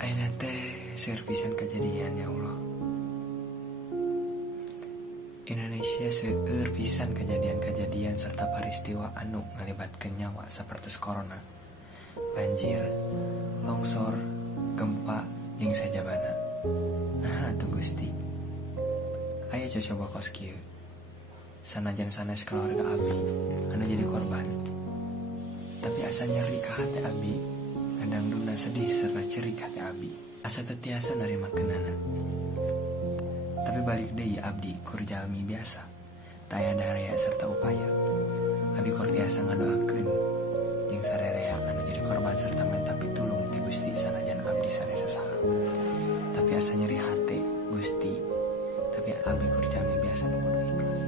Aina teh serpisan kejadian ya Allah. Indonesia seueur pisan kejadian-kejadian serta peristiwa anu ngalibatkeun nyawa sapertos corona, banjir, longsor, gempa jeung sajabana. Nah, atuh Gusti. Aya coba kos kieu. Sanajan sanes keluarga abdi anu jadi korban. Tapi asa nyeri ka hate abdi, kadangduna sedih serta cerik hate abdi. Asa teu tiasa narimakeunana. Tapi balik deui abdi kur jalmi biasa, taya daya serta upaya. Abdi kur tiasa ngadoakeun jeung sarerea anu jadi korban serta minta pitulung ti Gusti sanajan abdi sadaya saha. Tapi asa nyeri hate Gusti, tapi abdi kur jalmi biasa nu kudu ikhlas.